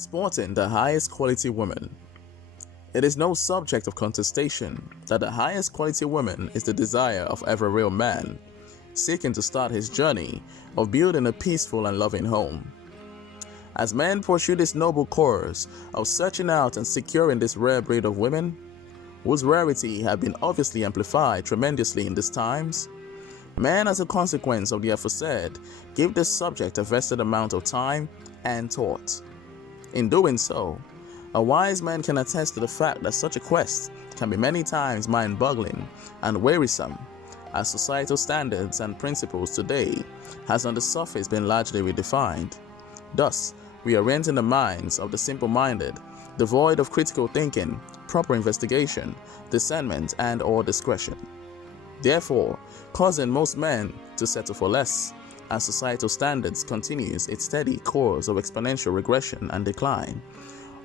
Sporting the highest quality woman. It is no subject of contestation that the highest quality woman is the desire of every real man seeking to start his journey of building a peaceful and loving home. As men pursue this noble course of searching out and securing this rare breed of women, whose rarity have been obviously amplified tremendously in these times, men, as a consequence of the aforesaid, give this subject a vested amount of time and thought. In doing so, a wise man can attest to the fact that such a quest can be many times mind-boggling and wearisome, as societal standards and principles today has on the surface been largely redefined, thus reorienting the minds of the simple-minded, devoid of critical thinking, proper investigation, discernment, and/or discretion. Therefore, causing most men to settle for less, as societal standards continues its steady course of exponential regression and decline,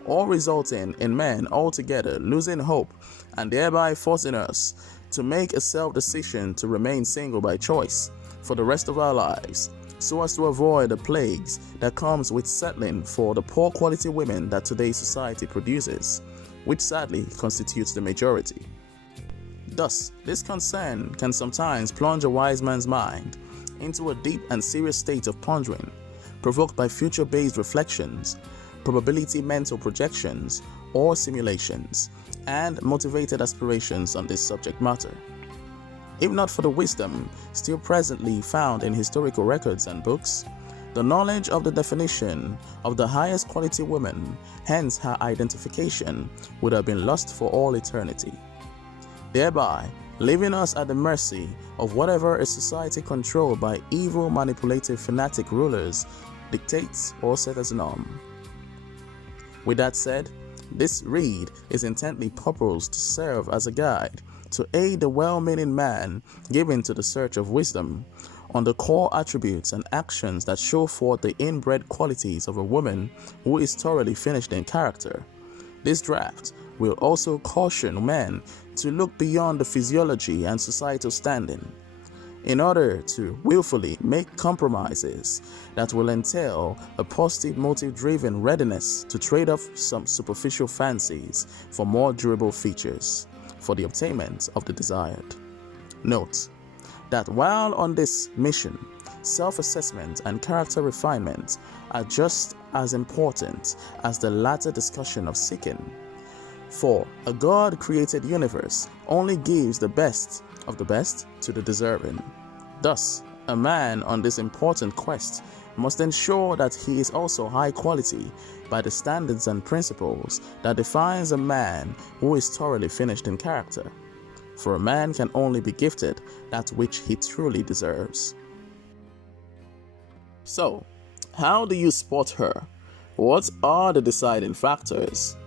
all resulting in men altogether losing hope and thereby forcing us to make a self-decision to remain single by choice for the rest of our lives, so as to avoid the plagues that comes with settling for the poor quality women that today's society produces, which sadly constitutes the majority. Thus, this concern can sometimes plunge a wise man's mind into a deep and serious state of pondering, provoked by future-based reflections, probability mental projections or simulations, and motivated aspirations on this subject matter. If not for the wisdom still presently found in historical records and books, the knowledge of the definition of the highest quality woman, hence her identification, would have been lost for all eternity, thereby leaving us at the mercy of whatever a society controlled by evil, manipulative, fanatic rulers dictates or set as norm. With that said, this read is intently purposed to serve as a guide to aid the well-meaning man given to the search of wisdom on the core attributes and actions that show forth the inbred qualities of a woman who is thoroughly finished in character. This draft will also caution men to look beyond the physiology and societal standing in order to willfully make compromises that will entail a positive motive-driven readiness to trade off some superficial fancies for more durable features for the obtainment of the desired. Note that while on this mission, self-assessment and character refinement are just as important as the latter discussion of seeking. For a God-created universe only gives the best of the best to the deserving. Thus, a man on this important quest must ensure that he is also high quality by the standards and principles that defines a man who is thoroughly finished in character. For a man can only be gifted that which he truly deserves. So, how do you spot her? What are the deciding factors?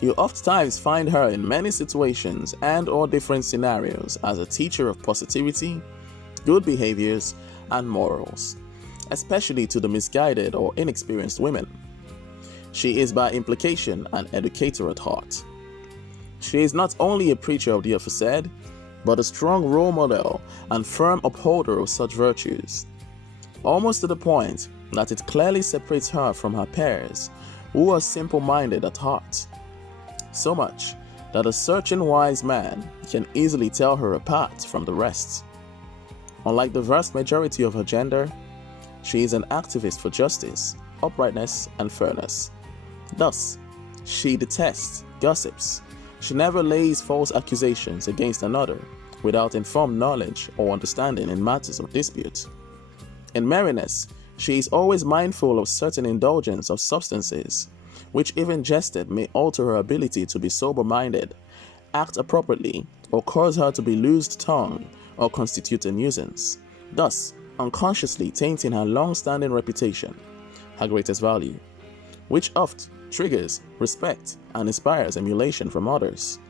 You oftentimes find her in many situations and/or different scenarios as a teacher of positivity, good behaviors, and morals, especially to the misguided or inexperienced women. She is by implication an educator at heart. She is not only a preacher of the aforesaid, but a strong role model and firm upholder of such virtues, almost to the point that it clearly separates her from her peers, who are simple-minded at heart. So much that a searching wise man can easily tell her apart from the rest. Unlike the vast majority of her gender, she is an activist for justice, uprightness, and fairness. Thus, she detests gossips. She never lays false accusations against another without informed knowledge or understanding in matters of dispute. In merriness, she is always mindful of certain indulgence of substances, which if ingested may alter her ability to be sober-minded, act appropriately, or cause her to be loosed-tongued or constitute a nuisance, thus unconsciously tainting her long-standing reputation, her greatest value, which oft triggers respect and inspires emulation from others.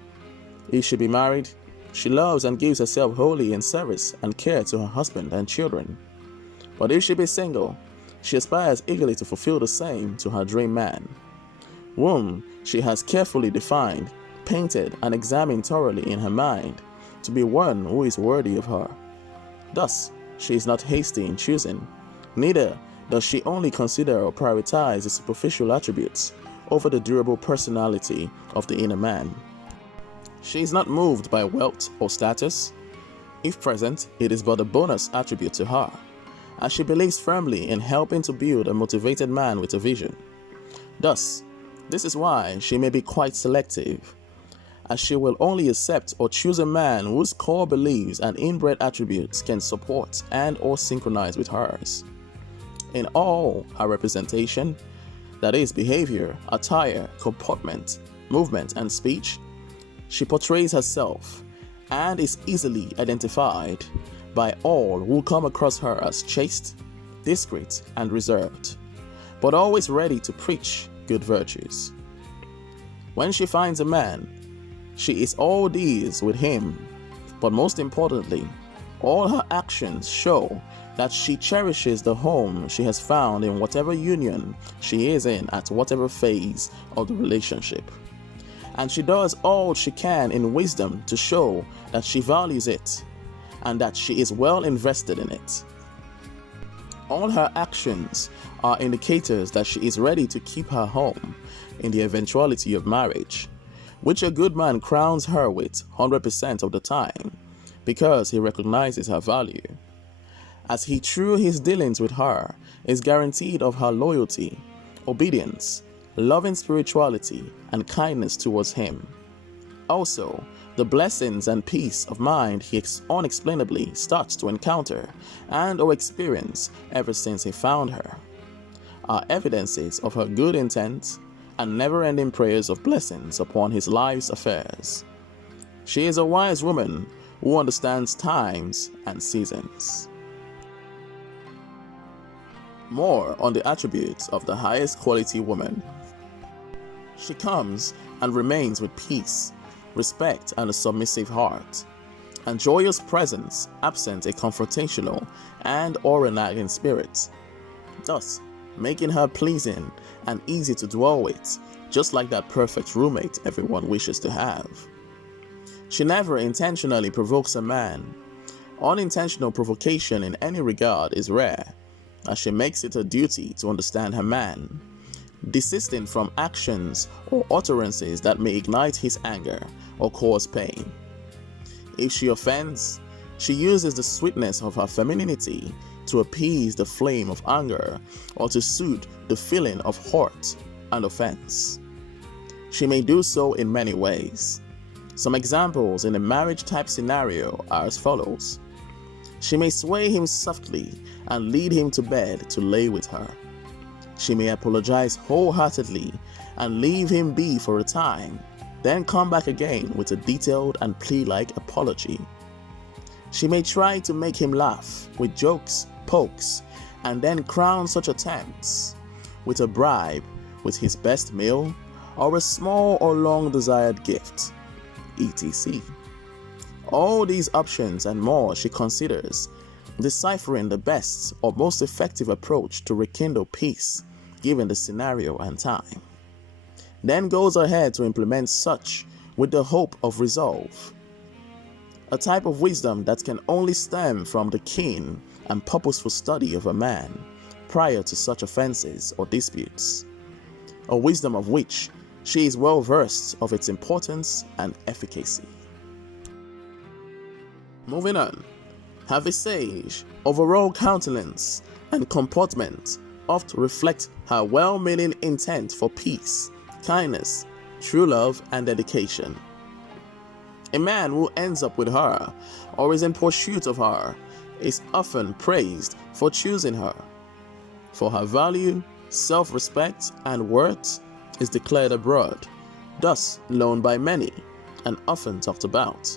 If she be married, she loves and gives herself wholly in service and care to her husband and children. But if she be single, she aspires eagerly to fulfill the same to her dream man, whom she has carefully defined, painted, and examined thoroughly in her mind to be one who is worthy of her. Thus, she is not hasty in choosing, neither does she only consider or prioritize the superficial attributes over the durable personality of the inner man. She is not moved by wealth or status. If present, it is but a bonus attribute to her, as she believes firmly in helping to build a motivated man with a vision. Thus, this is why she may be quite selective, as she will only accept or choose a man whose core beliefs and inbred attributes can support and or synchronize with hers. In all her representation, that is behavior, attire, comportment, movement, and speech, she portrays herself and is easily identified by all who come across her as chaste, discreet, and reserved, but always ready to preach good virtues. When she finds a man, she is all these with him, but most importantly, all her actions show that she cherishes the home she has found in whatever union she is in at whatever phase of the relationship. And she does all she can in wisdom to show that she values it and that she is well invested in it. All her actions are indicators that she is ready to keep her home in the eventuality of marriage, which a good man crowns her with 100% of the time because he recognizes her value, as he through his dealings with her is guaranteed of her loyalty, obedience, loving spirituality, and kindness towards him. Also, the blessings and peace of mind he unexplainably starts to encounter and or experience ever since he found her are evidences of her good intent and never-ending prayers of blessings upon his life's affairs. She is a wise woman who understands times and seasons. More on the attributes of the highest quality woman. She comes and remains with peace, respect, and a submissive heart, and joyous presence absent a confrontational and or a nagging spirit, thus making her pleasing and easy to dwell with, just like that perfect roommate everyone wishes to have. She never intentionally provokes a man. Unintentional provocation in any regard is rare, as she makes it a duty to understand her man, desisting from actions or utterances that may ignite his anger or cause pain. If she offends, she uses the sweetness of her femininity to appease the flame of anger or to soothe the feeling of hurt and offense. She may do so in many ways. Some examples in a marriage type scenario are as follows. She may sway him softly and lead him to bed to lay with her. She may apologize wholeheartedly and leave him be for a time, then come back again with a detailed and plea-like apology. She may try to make him laugh with jokes, pokes, and then crown such attempts with a bribe with his best meal or a small or long-desired gift, etc. All these options and more she considers, deciphering the best or most effective approach to rekindle peace given the scenario and time. Then goes ahead to implement such with the hope of resolve. A type of wisdom that can only stem from the keen and purposeful study of a man prior to such offenses or disputes. A wisdom of which she is well versed of its importance and efficacy. Moving on, her visage, overall countenance, and comportment oft reflect her well-meaning intent for peace, kindness, true love, and dedication. A man who ends up with her or is in pursuit of her is often praised for choosing her, for her value, self-respect, and worth is declared abroad, thus known by many and often talked about,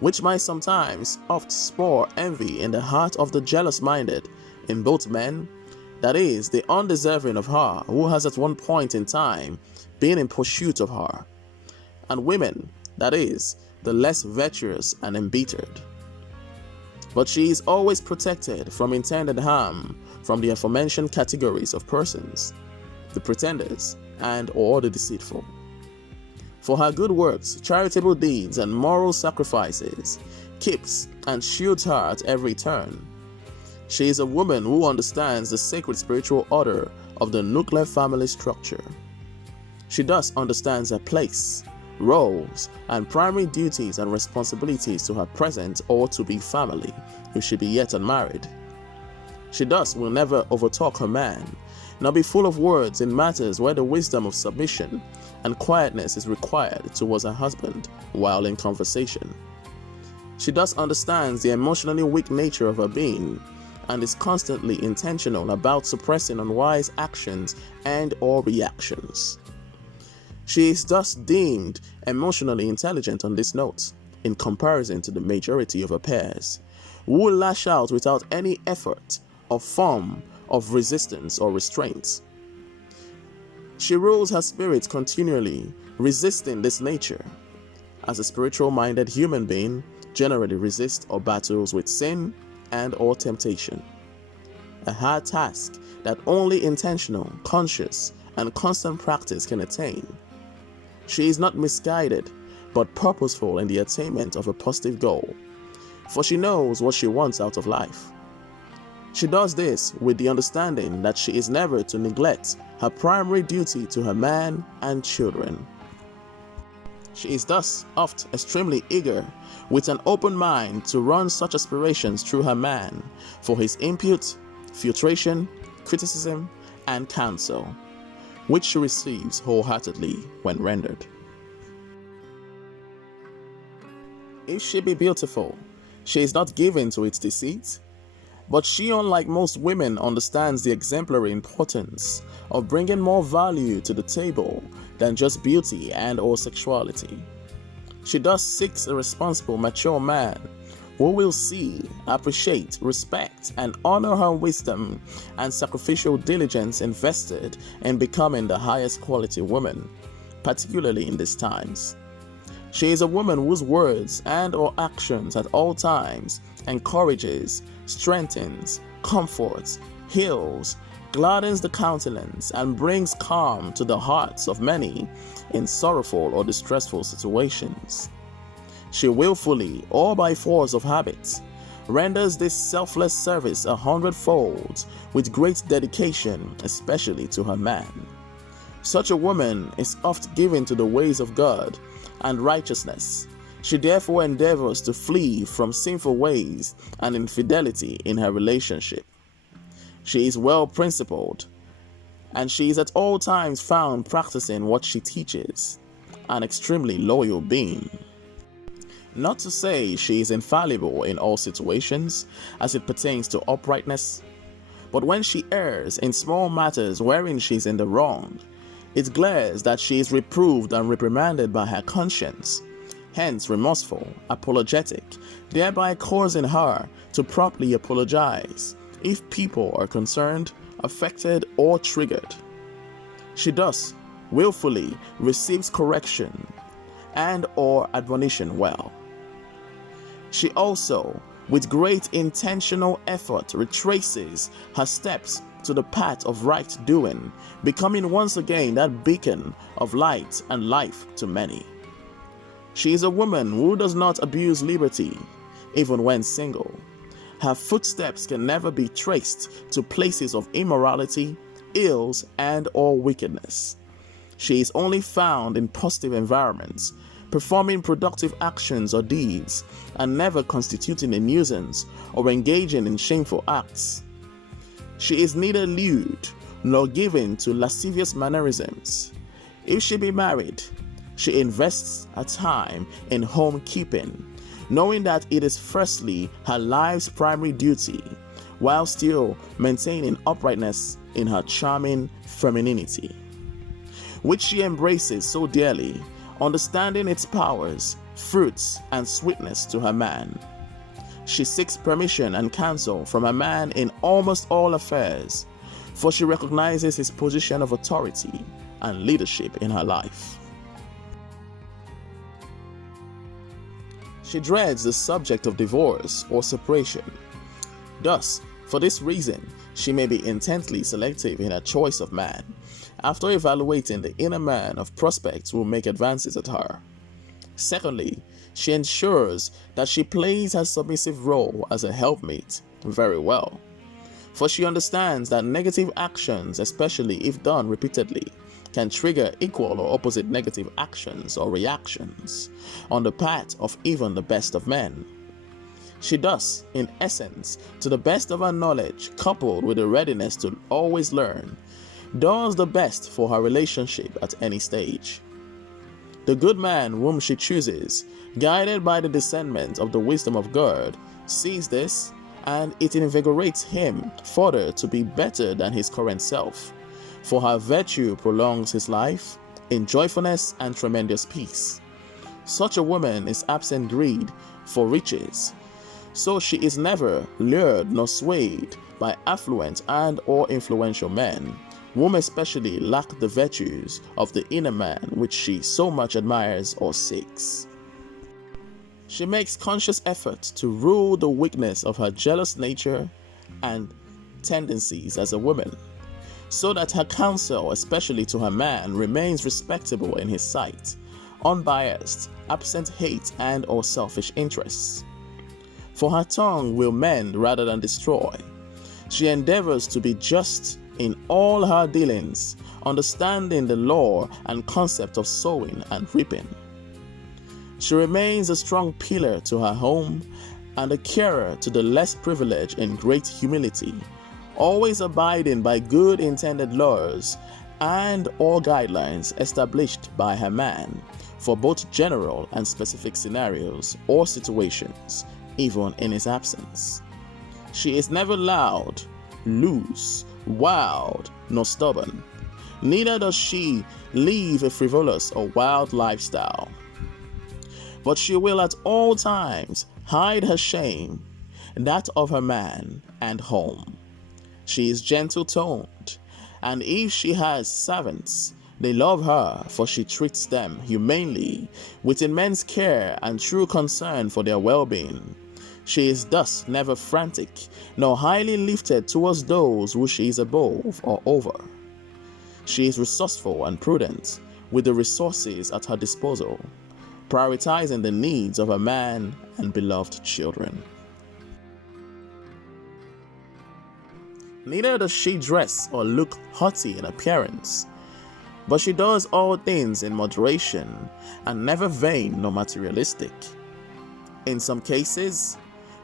which might sometimes oft spur envy in the heart of the jealous-minded in both men, that is, the undeserving of her who has at one point in time been in pursuit of her, and women, that is, the less virtuous and embittered. But she is always protected from intended harm from the aforementioned categories of persons, the pretenders and or the deceitful. For her good works, charitable deeds, and moral sacrifices keeps and shields her at every turn. She is a woman who understands the sacred spiritual order of the nuclear family structure. She thus understands her place, roles, and primary duties and responsibilities to her present or to-be family if she be yet unmarried. She thus will never overtalk her man, nor be full of words in matters where the wisdom of submission and quietness is required towards her husband while in conversation. She thus understands the emotionally weak nature of her being and is constantly intentional about suppressing unwise actions and or reactions. She is thus deemed emotionally intelligent on this note, in comparison to the majority of her peers, who will lash out without any effort or form of resistance or restraint. She rules her spirit continually, resisting this nature. As a spiritual-minded human being, generally resists or battles with sin and or temptation. A hard task that only intentional, conscious, and constant practice can attain. She is not misguided, but purposeful in the attainment of a positive goal, for she knows what she wants out of life. She does this with the understanding that she is never to neglect her primary duty to her man and children. She is thus oft extremely eager, with an open mind, to run such aspirations through her man for his input, filtration, criticism, and counsel, which she receives wholeheartedly when rendered. If she be beautiful, she is not given to its deceit, but she, unlike most women, understands the exemplary importance of bringing more value to the table than just beauty and or sexuality. She thus seeks a responsible, mature man who will see, appreciate, respect, and honor her wisdom and sacrificial diligence invested in becoming the highest quality woman, particularly in these times. She is a woman whose words and or actions at all times encourages, strengthens, comforts, heals, gladdens the countenance, and brings calm to the hearts of many in sorrowful or distressful situations. She willfully, or by force of habit, renders this selfless service 100-fold with great dedication, especially to her man. Such a woman is oft given to the ways of God and righteousness. She therefore endeavors to flee from sinful ways and infidelity in her relationship. She is well principled, and she is at all times found practicing what she teaches, an extremely loyal being. Not to say she is infallible in all situations as it pertains to uprightness, but when she errs in small matters wherein she is in the wrong, it glares that she is reproved and reprimanded by her conscience, hence remorseful, apologetic, thereby causing her to promptly apologize if people are concerned, affected, or triggered. She thus willfully receives correction and or admonition well. She also, with great intentional effort, retraces her steps to the path of right doing, becoming once again that beacon of light and life to many. She is a woman who does not abuse liberty, even when single. Her footsteps can never be traced to places of immorality, ills, and or wickedness. She is only found in positive environments, performing productive actions or deeds, and never constituting a nuisance or engaging in shameful acts. She is neither lewd nor given to lascivious mannerisms. If she be married, she invests her time in homekeeping, knowing that it is firstly her life's primary duty, while still maintaining uprightness in her charming femininity, which she embraces so dearly, understanding its powers, fruits, and sweetness to her man. She seeks permission and counsel from her man in almost all affairs, for she recognizes his position of authority and leadership in her life. She dreads the subject of divorce or separation. Thus, for this reason, she may be intently selective in her choice of man, after evaluating the inner man of prospects who will make advances at her. Secondly, she ensures that she plays her submissive role as a helpmate very well, for she understands that negative actions, especially if done repeatedly, can trigger equal or opposite negative actions or reactions on the part of even the best of men. She does, in essence, to the best of her knowledge, coupled with a readiness to always learn, does the best for her relationship at any stage. The good man whom she chooses, guided by the discernment of the wisdom of God, sees this, and it invigorates him further to be better than his current self, for her virtue prolongs his life in joyfulness and tremendous peace. Such a woman is absent greed for riches, so she is never lured nor swayed by affluent and or influential men, whom especially lack the virtues of the inner man which she so much admires or seeks. She makes conscious effort to rule the weakness of her jealous nature and tendencies as a woman, so that her counsel, especially to her man, remains respectable in his sight, unbiased, absent hate and or selfish interests. For her tongue will mend rather than destroy. She endeavors to be just in all her dealings, understanding the law and concept of sowing and reaping. She remains a strong pillar to her home and a carer to the less privileged in great humility, always abiding by good intended laws and all guidelines established by her man for both general and specific scenarios or situations, even in his absence. She is never loud, loose, wild, nor stubborn. Neither does she live a frivolous or wild lifestyle. But she will at all times hide her shame, that of her man and home. She is gentle-toned, and if she has servants, they love her, for she treats them humanely, with immense care and true concern for their well-being. She is thus never frantic, nor highly lifted towards those who she is above or over. She is resourceful and prudent, with the resources at her disposal, prioritizing the needs of her man and beloved children. Neither does she dress or look haughty in appearance, but she does all things in moderation and never vain nor materialistic. In some cases,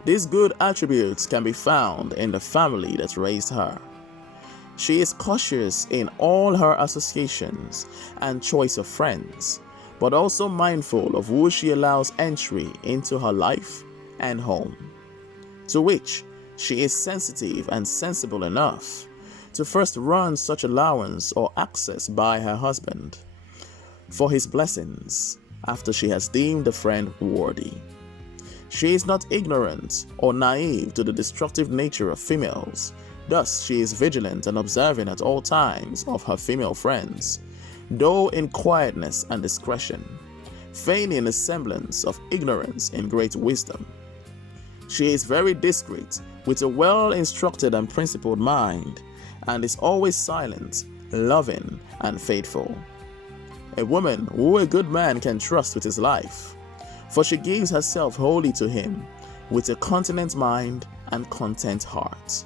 these good attributes can be found in the family that raised her. She is cautious in all her associations and choice of friends, but also mindful of who she allows entry into her life and home, to which she is sensitive and sensible enough to first run such allowance or access by her husband for his blessings after she has deemed the friend worthy. She is not ignorant or naive to the destructive nature of females. Thus, she is vigilant and observant at all times of her female friends, though in quietness and discretion, feigning a semblance of ignorance in great wisdom. She is very discreet, with a well-instructed and principled mind, and is always silent, loving, and faithful. A woman who a good man can trust with his life, for she gives herself wholly to him, with a continent mind and content heart.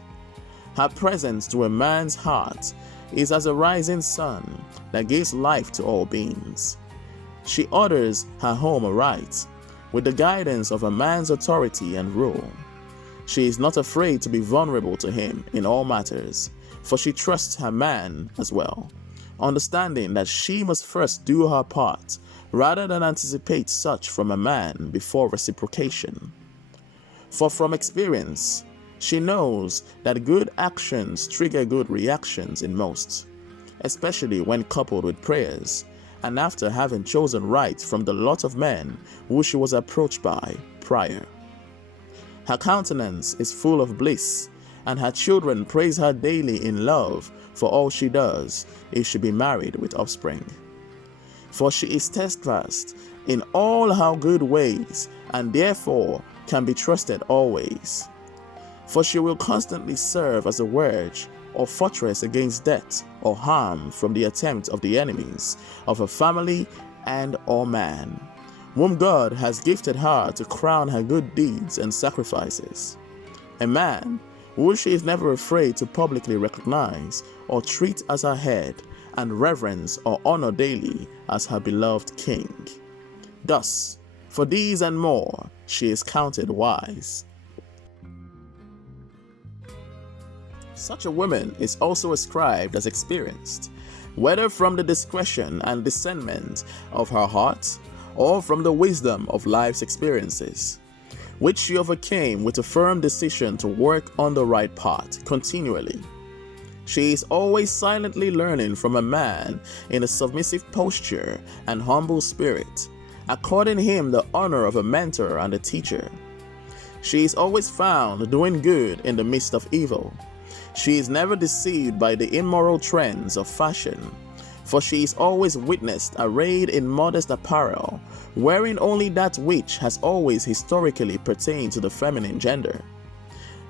Her presence to a man's heart is as a rising sun that gives life to all beings. She orders her home aright, with the guidance of a man's authority and rule. She is not afraid to be vulnerable to him in all matters, for she trusts her man as well, understanding that she must first do her part rather than anticipate such from a man before reciprocation. For from experience, she knows that good actions trigger good reactions in most, especially when coupled with prayers, and after having chosen right from the lot of men who she was approached by prior. Her countenance is full of bliss, and her children praise her daily in love for all she does if she be married with offspring. For she is steadfast in all her good ways, and therefore can be trusted always. For she will constantly serve as a wedge or fortress against death or harm from the attempt of the enemies of her family and or man, whom God has gifted her to crown her good deeds and sacrifices. A man who she is never afraid to publicly recognize or treat as her head and reverence or honor daily as her beloved king. Thus, for these and more, she is counted wise. Such a woman is also ascribed as experienced, whether from the discretion and discernment of her heart or from the wisdom of life's experiences, which she overcame with a firm decision to work on the right path continually. She is always silently learning from a man in a submissive posture and humble spirit, according him the honor of a mentor and a teacher. She is always found doing good in the midst of evil. She is never deceived by the immoral trends of fashion, for she is always witnessed arrayed in modest apparel, wearing only that which has always historically pertained to the feminine gender.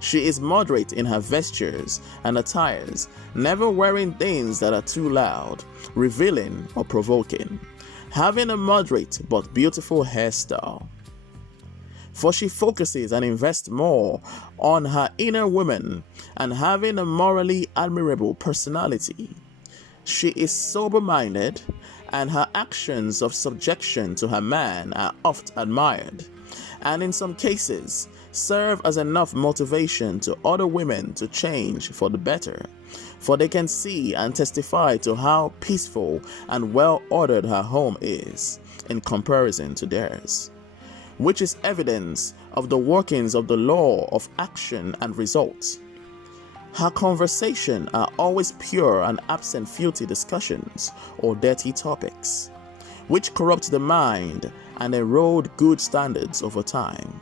She is moderate in her vestures and attires, never wearing things that are too loud, revealing, or provoking, having a moderate but beautiful hairstyle. For she focuses and invests more on her inner woman and having a morally admirable personality. She is sober-minded, and her actions of subjection to her man are oft admired, and in some cases serve as enough motivation to other women to change for the better, for they can see and testify to how peaceful and well-ordered her home is in comparison to theirs, which is evidence of the workings of the law of action and results. Her conversation are always pure and absent filthy discussions or dirty topics, which corrupt the mind and erode good standards over time.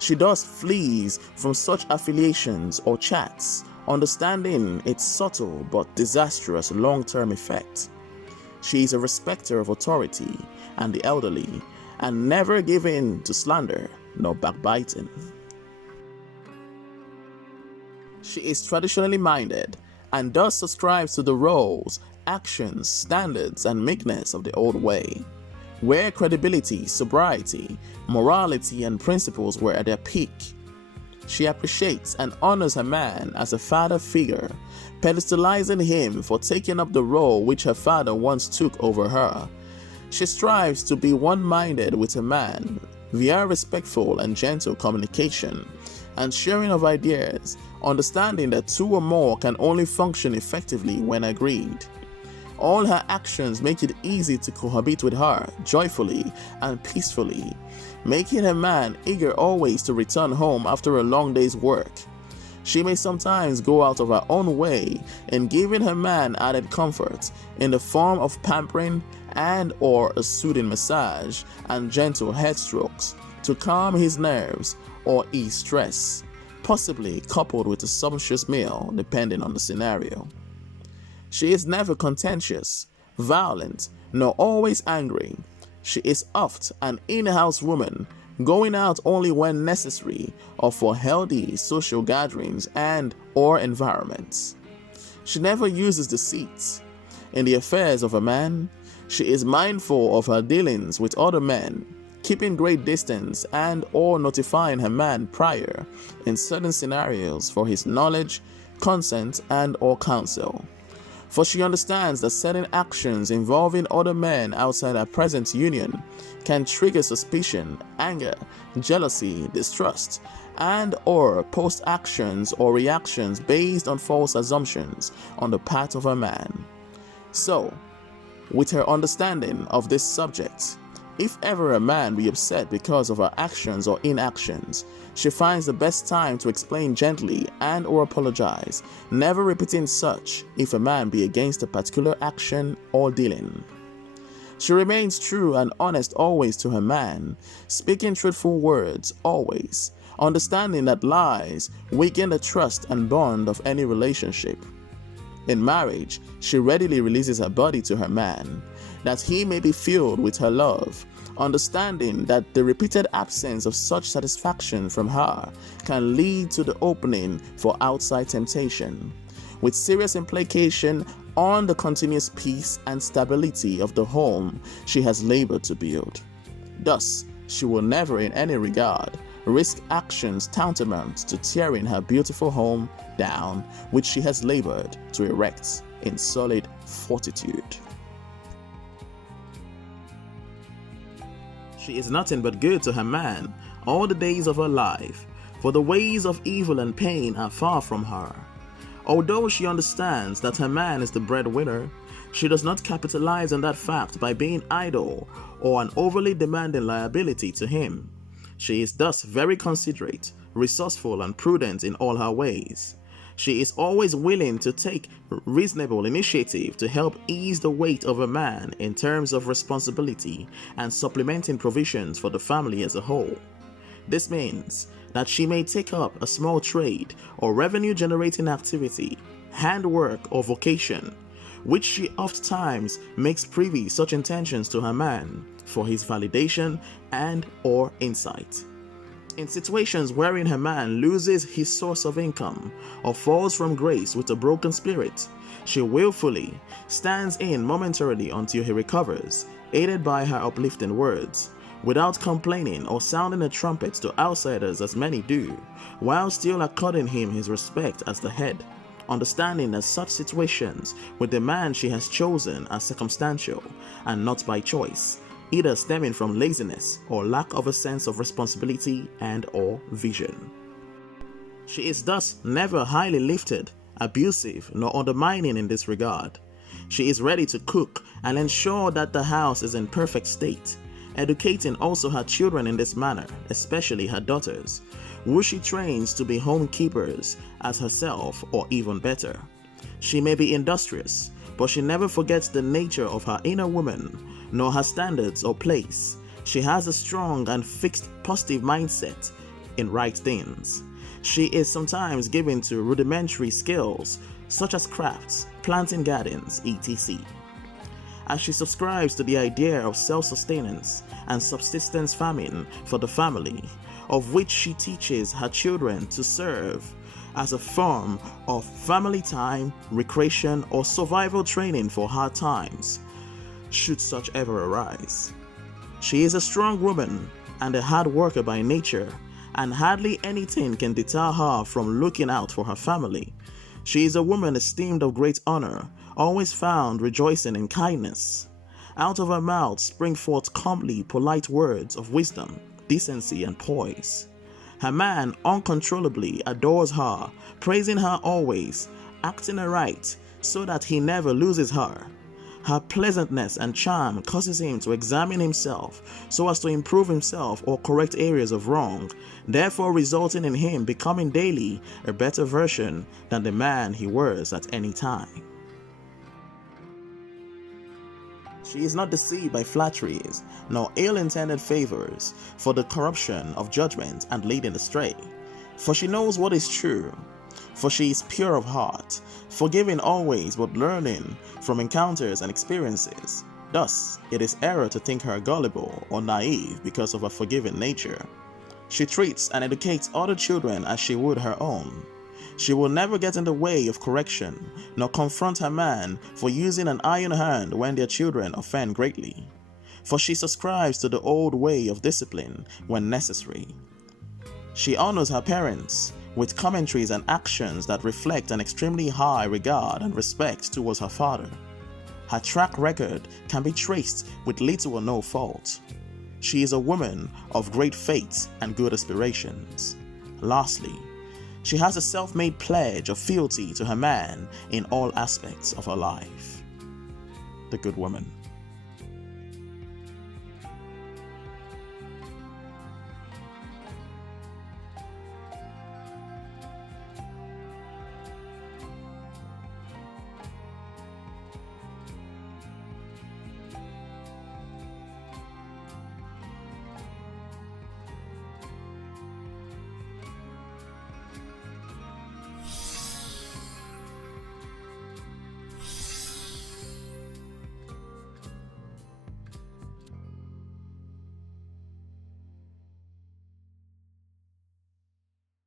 She thus flees from such affiliations or chats, understanding its subtle but disastrous long-term effect. She is a respecter of authority and the elderly, and never give in to slander nor backbiting. She is traditionally minded and thus subscribes to the roles, actions, standards, and meekness of the old way, where credibility, sobriety, morality, and principles were at their peak. She appreciates and honors her man as a father figure, pedestalizing him for taking up the role which her father once took over her. She strives to be one-minded with a man via respectful and gentle communication and sharing of ideas, understanding that two or more can only function effectively when agreed. All her actions make it easy to cohabit with her joyfully and peacefully, making her man eager always to return home after a long day's work. She may sometimes go out of her own way in giving her man added comfort in the form of pampering and or a soothing massage and gentle head strokes to calm his nerves or ease stress, possibly coupled with a sumptuous meal depending on the scenario. She is never contentious, violent, nor always angry. She is oft an in-house woman, going out only when necessary or for healthy social gatherings and or environments. She never uses deceit. In the affairs of a man, she is mindful of her dealings with other men, keeping great distance and or notifying her man prior in certain scenarios for his knowledge, consent, and or counsel. For she understands that certain actions involving other men outside her present union can trigger suspicion, anger, jealousy, distrust, and or post actions or reactions based on false assumptions on the part of her man. So, with her understanding of this subject, if ever a man be upset because of her actions or inactions, she finds the best time to explain gently and or apologize, never repeating such if a man be against a particular action or dealing. She remains true and honest always to her man, speaking truthful words always, understanding that lies weaken the trust and bond of any relationship. In marriage, she readily releases her body to her man, that he may be filled with her love, understanding that the repeated absence of such satisfaction from her can lead to the opening for outside temptation, with serious implication on the continuous peace and stability of the home she has labored to build. Thus, she will never in any regard risk actions tantamount to tearing her beautiful home down which she has labored to erect in solid fortitude. She is nothing but good to her man all the days of her life, for the ways of evil and pain are far from her. Although she understands that her man is the breadwinner, she does not capitalize on that fact by being idle or an overly demanding liability to him. She is thus very considerate, resourceful, and prudent in all her ways. She is always willing to take reasonable initiative to help ease the weight of a man in terms of responsibility and supplementing provisions for the family as a whole. This means that she may take up a small trade or revenue-generating activity, handwork, or vocation, which she oftentimes makes privy such intentions to her man for his validation and or insight. In situations wherein her man loses his source of income or falls from grace with a broken spirit, she willfully stands in momentarily until he recovers, aided by her uplifting words, without complaining or sounding a trumpet to outsiders as many do, while still according him his respect as the head, understanding that such situations with the man she has chosen are circumstantial and not by choice, either stemming from laziness or lack of a sense of responsibility and or vision. She is thus never highly lifted, abusive, nor undermining in this regard. She is ready to cook and ensure that the house is in perfect state, educating also her children in this manner, especially her daughters, who she trains to be home keepers as herself or even better. She may be industrious, but she never forgets the nature of her inner woman, nor her standards or place. She has a strong and fixed positive mindset in right things. She is sometimes given to rudimentary skills such as crafts, planting gardens, etc. As she subscribes to the idea of self-sustenance and subsistence farming for the family, of which she teaches her children to serve as a form of family time, recreation, or survival training for hard times, should such ever arise. She is a strong woman and a hard worker by nature, and hardly anything can deter her from looking out for her family. She is a woman esteemed of great honor, always found rejoicing in kindness. Out of her mouth spring forth comely, polite words of wisdom, decency, and poise. Her man uncontrollably adores her, praising her always, acting aright, so that he never loses her. Her pleasantness and charm causes him to examine himself so as to improve himself or correct areas of wrong, therefore resulting in him becoming daily a better version than the man he was at any time. She is not deceived by flatteries, nor ill-intended favors, for the corruption of judgment and leading astray. For she knows what is true, for she is pure of heart, forgiving always but learning from encounters and experiences. Thus, it is error to think her gullible or naive because of her forgiving nature. She treats and educates other children as she would her own. She will never get in the way of correction, nor confront her man for using an iron hand when their children offend greatly. For she subscribes to the old way of discipline when necessary. She honors her parents with commentaries and actions that reflect an extremely high regard and respect towards her father. Her track record can be traced with little or no fault. She is a woman of great faith and good aspirations. Lastly, she has a self-made pledge of fealty to her man in all aspects of her life. The Good Woman.